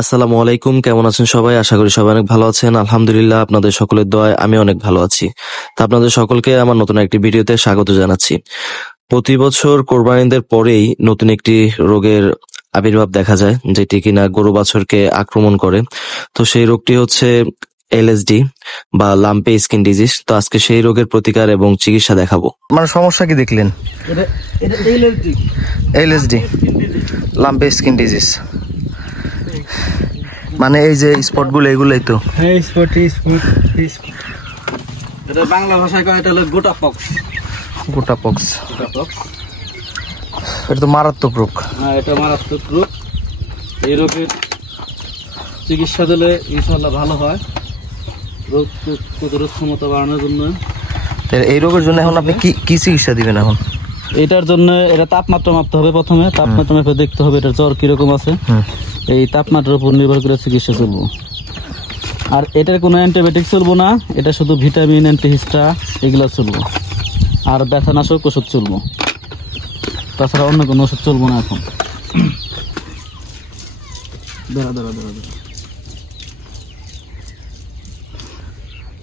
আসসালামু আলাইকুম, কেমন আছেন সবাই? আশা করি সবাই অনেক ভালো আছেন। আলহামদুলিল্লাহ, আপনাদের সকলের দোয়ায় আমি অনেক ভালো আছি। তো আপনাদের সকলকে আমার নতুন একটি ভিডিওতে স্বাগত জানাচ্ছি। প্রতি বছর কোরবানিদের পরেই নতুন একটি রোগের আবির্ভাব দেখা যায়, যেটি কিনা গরু বাছুরকে আক্রমণ করে। তো সেই রোগটি হচ্ছে এলএসডি বা লাম্পি স্কিন ডিজিজ। তো আজকে সেই রোগের প্রতিকার এবং চিকিৎসা দেখাবো। মানে সমস্যা কি দেখলেন? এলএসডি লাম্পি স্কিন ডিজিজ মানে এই যে স্পট গুলো এগুলোই তো। হ্যাঁ, স্পট এটা বাংলা ভাষায় কয়, এটা হলো গোটা পক্স। গোটা পক্স, এটা তো মারাত্মক রোগ। হ্যাঁ, এটা মারাত্মক রোগ। এই রোগের চিকিৎসা দিলে ইনশাআল্লাহ ভালো হয়। রোগ প্রতিরোধ ক্ষমতা বাড়ানোর জন্য এই রোগের জন্য এখন আপনি কি চিকিৎসা দিবেন? এখন এটার জন্য এটা তাপমাত্রা মাপতে হবে। প্রথমে তাপমাত্রা মেপে দেখতে হবে এটার জ্বর কিরকম আছে। এই তাপমাত্রার উপর নির্ভর করে চিকিৎসা চলবো। আর এটার কোনো অ্যান্টিবায়োটিক চলবো না, এটা শুধু ভিটামিন, অ্যান্টিহিস্টা এগুলো চলবো। আর ব্যথানাশক ওষুধ চলবো, তাছাড়া অন্য কোনো ওষুধ চলবো না এখন।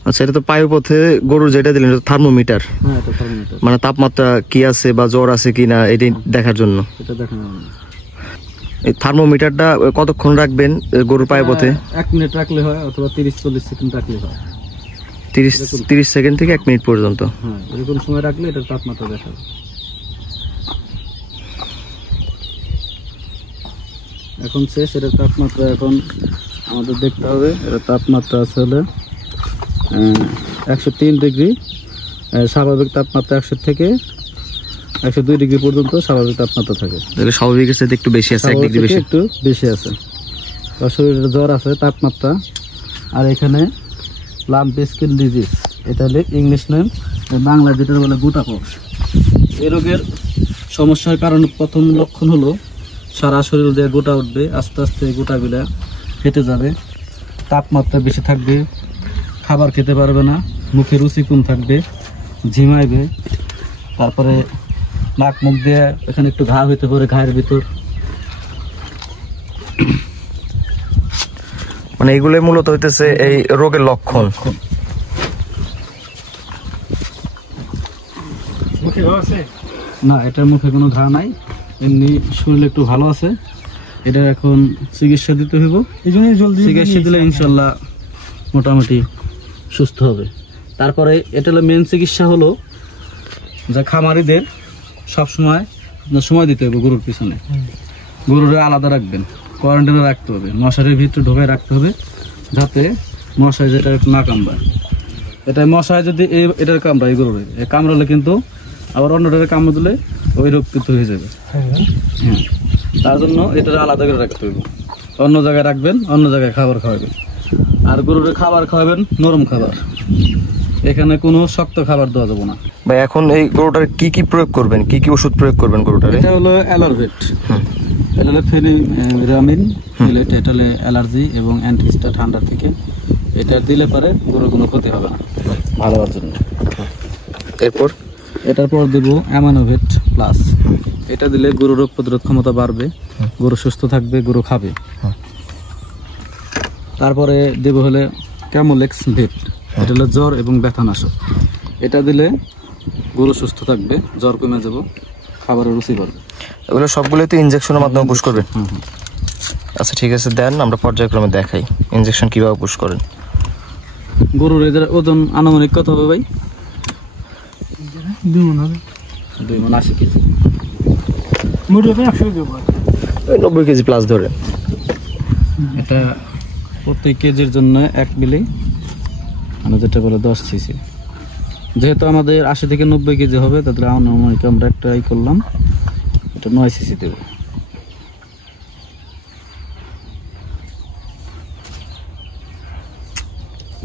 আচ্ছা, এটা তো পায়ুপথে গরুর যেটা দিলেন থার্মোমিটার। হ্যাঁ, এটা থার্মোমিটার, মানে তাপমাত্রা কি আছে বা জ্বর আছে কিনা এটি দেখার জন্য। এটা দেখেন। এই থার্মোমিটারটা কতক্ষণ রাখবেন গরুর পায়ুপথে? 1 মিনিট রাখলে হয়, অথবা 30-40 সেকেন্ড রাখলে হয়। 30 সেকেন্ড থেকে 1 মিনিট পর্যন্ত। হ্যাঁ, এরকম সময় রাখলে এটার তাপমাত্রা দেখাবে। এখন শেষ, এটার তাপমাত্রা এখন আমাদের দেখতে হবে। এটার তাপমাত্রা আসলে 103 ডিগ্রি। স্বাভাবিক তাপমাত্রা 100 থেকে 102 ডিগ্রি পর্যন্ত স্বাভাবিক তাপমাত্রা থাকে। তাহলে স্বাভাবিকের সাথে একটু বেশি আছে, 1 ডিগ্রি বেশি, একটু বেশি আছে। শরীরের জ্বর আছে, তাপমাত্রা। আর এখানে লাম্পি স্কিন ডিজিজ, এটা হলে ইংলিশ নেম, বাংলা যেটা বলে গোটা পক্স। এই রোগের সমস্যার কারণে প্রথম লক্ষণ হলো সারা শরীর দিয়ে গোটা উঠবে, আস্তে আস্তে গোটাগুলা ফেটে যাবে, তাপমাত্রা বেশি থাকবে, খাবার খেতে পারবে না, মুখে রুচি কম থাকবে, ঝিমাইবে। তারপরে নাক মুখ দিয়ে এখানে একটু ঘা হইতে পারে, ঘায়ের ভিতর। মানে এগুলো মূলত হইতেছে এই রোগের লক্ষণ। না, এটার মুখে কোনো ঘা নাই, এমনি শরীর একটু ভালো আছে। এটা এখন চিকিৎসা দিতে হইব। চিকিৎসা দিলে ইনশাল্লাহ মোটামুটি সুস্থ হবে। তারপরে এটা হলো মেন চিকিৎসা হলো যে খামারিদের সবসময় সময় দিতে হবে গরুর পিছনে। গরুরে আলাদা রাখবেন, কোয়ারেন্টাইনে রাখতে হবে, মশারির ভিতরে ঢোকায় রাখতে হবে, যাতে মশাই যেটা না কামড়ায়। এটা মশায় যদি এটার কামড়ায়, গরুরে কামড়ালে কিন্তু আবার অন্যটারে কামড় দিলে ওই রোগ কিন্তু হয়ে যাবে। হ্যাঁ, তার জন্য এটা আলাদা করে রাখতে হবে। অন্য জায়গায় রাখবেন, অন্য জায়গায় খাবার খাওয়াবেন। আর গরুরে খাবার খাওয়াবেন নরম খাবার, এখানে কোনো শক্ত খাবার দেওয়া যাবে না। ভাই, এখন এই গরুটার কি প্রয়োগ করবেন, কি ওষুধ প্রয়োগ করবেন গরুটারে? এটা হলো অ্যালারভেট, এটা হলো ফেনিরামিন। এটা হলো অ্যালার্জি এবং অ্যান্টিহিস্টা ঠান্ডার থেকে। এটা দিলে পারে গরুর কোনো ক্ষতি হবে না, ভালো হওয়ার জন্য। এটার পর দেব অ্যামানোভেট প্লাস। এটা দিলে গরুর রোগ প্রতিরোধ ক্ষমতা বাড়বে, গরু সুস্থ থাকবে, গরু খাবে। তারপরে দেব হলে ক্যামোলেক্স ভেট, এটা হলো জ্বর এবং ব্যথানাশক। এটা দিলে গরু সুস্থ থাকবে, জ্বর কমে যাব, খাবারের রুচি বাড়বে। এগুলো সবগুলোই তো ইনজেকশনের মাধ্যমে পুশ করবেন? আচ্ছা, ঠিক আছে, দেন আমরা পর্যায়ক্রমে দেখাই ইনজেকশন কিভাবে পুশ করেন। গরুর এদের ওজন আনুমানিক কত হবে ভাই? 2 মণ হবে। 2 মণ 80 কেজি। মোট 90 কেজি প্লাস ধরে। এটা প্রত্যেক কেজির জন্য 1 মিলি, মানে যেটা বলে 10 সিসি। যেহেতু আমাদের 80 থেকে 90 কেজি হবে, তাহলে আনুমানিক আমরা একটা করলাম, এটা 9 সিসি দেব।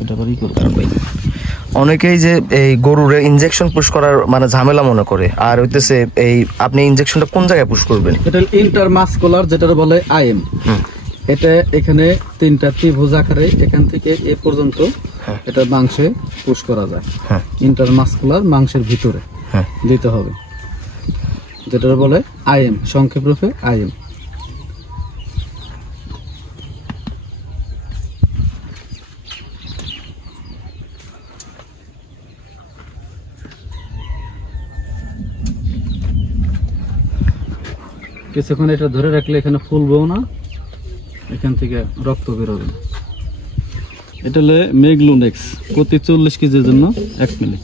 এটা বারই করতে হবে। অনেকেই যে এই গরুর ইনজেকশন পুশ করার মানে ঝামেলা মনে করে, আর হইতেছে এই আপনি ইনজেকশনটা কোন জায়গায় পুশ করবেন? এটা ইন্টারমাসকুলার, যেটা বলে আইএম। এটা এখানে 3টা ত্রিভুজ আকারে এখান থেকে এ পর্যন্ত এটা মাংসে পুশ করা যায়। ইন্টারমাসকুলার, মাংসের ভিতরে দিতে হবে, যেটা বলে আইএম, সংক্ষেপ রূপে আইএম। কিছুক্ষণ এটা ধরে রাখলে এখানে ফুলবেও না, এখান থেকে রক্ত বেরোবে। এটা হলো মেগলুনেক্স, প্রতি 40 কেজির জন্য 1 মিলি।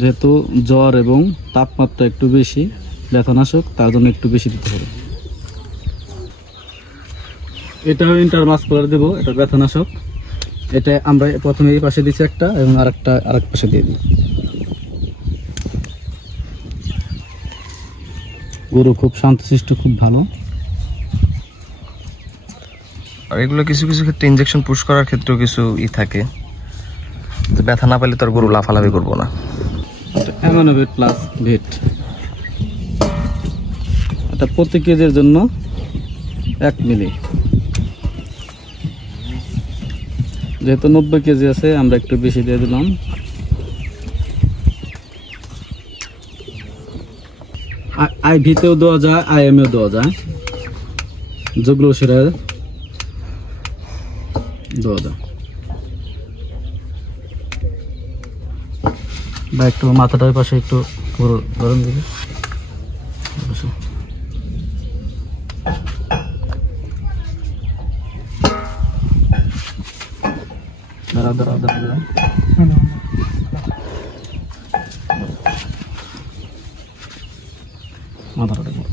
যেহেতু জ্বর এবং তাপমাত্রা একটু বেশি, ব্যথানাশক তার জন্য একটু বেশি দিতে হবে। এটাও ইন্টারমাসকুলার দেবো, এটা ব্যথানাশক। এটা আমরা প্রথমে এই পাশে দিচ্ছি একটা এবং আরেক পাশে দিয়ে দিই। গরু খুব শান্তশিষ্ট, খুব ভালো। আর এগুলো কিছু কিছু ক্ষেত্রে ইনজেকশন পুশ করার ক্ষেত্রেও কিছু থাকে, ব্যথা না পেলে তোর গরু লাফালাফি করবো না। অ্যামানোভেট প্লাস ভেট, এটা প্রতি কেজির জন্য 1 মিলি। যেহেতু 90 কেজি আছে, আমরা একটু বেশি দিয়ে দিলাম। আইভিতেও দেওয়া যায়, আইএমএও দেওয়া যায়, যেগুলো সেটা দেওয়া যায়। বা একটু মাথাটার পাশে একটু গরম দিবি। দাঁড়া মাথাটা দেখো।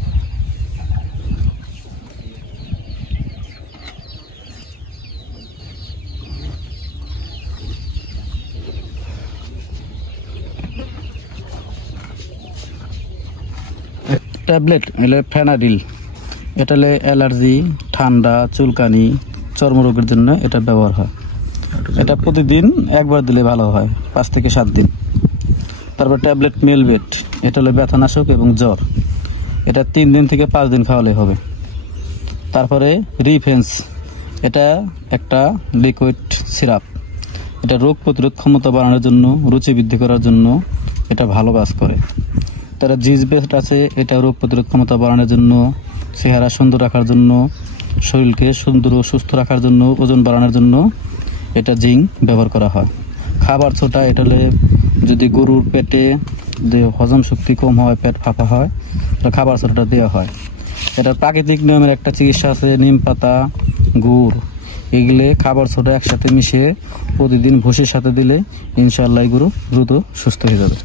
ট্যাবলেট হলে ফেনাডিল, এটা হলে অ্যালার্জি, ঠান্ডা, চুলকানি, চর্মরোগের জন্য এটা ব্যবহার হয়। এটা প্রতিদিন একবার দিলে ভালো হয়, 5 থেকে 7 দিন। তারপর ট্যাবলেট মেলবেট, এটা হলো ব্যথানাশক এবং জ্বর, এটা 3 দিন থেকে 5 দিন খাওয়ালে হবে। তারপরে রিফেন্স, এটা একটা লিকুইড সিরাপ, এটা রোগ প্রতিরোধ ক্ষমতা বাড়ানোর জন্য, রুচি বৃদ্ধি করার জন্য এটা ভালো কাজ করে। তারা জিজবেট আছে, এটা রোগ প্রতিরোধ ক্ষমতা বাড়ানোর জন্য, চেহারা সুন্দর রাখার জন্য, শরীরকে সুন্দর ও সুস্থ রাখার জন্য, ওজন বাড়ানোর জন্য এটা জিঙ্ক ব্যবহার করা হয়। খাবার ছোটা, এটা হলে যদি গরুর পেটে যে হজম শক্তি কম হয়, পেট ফাঁপা হয়, এটা খাবার ছোটাটা দেওয়া হয়। এটা প্রাকৃতিক নিয়মের একটা চিকিৎসা আছে, নিম পাতা, গুড়, এগুলো খাবার ছোটা একসাথে মিশিয়ে প্রতিদিন ভুসির সাথে দিলে ইনশাআল্লাহ গরু দ্রুত সুস্থ হয়ে যাবে।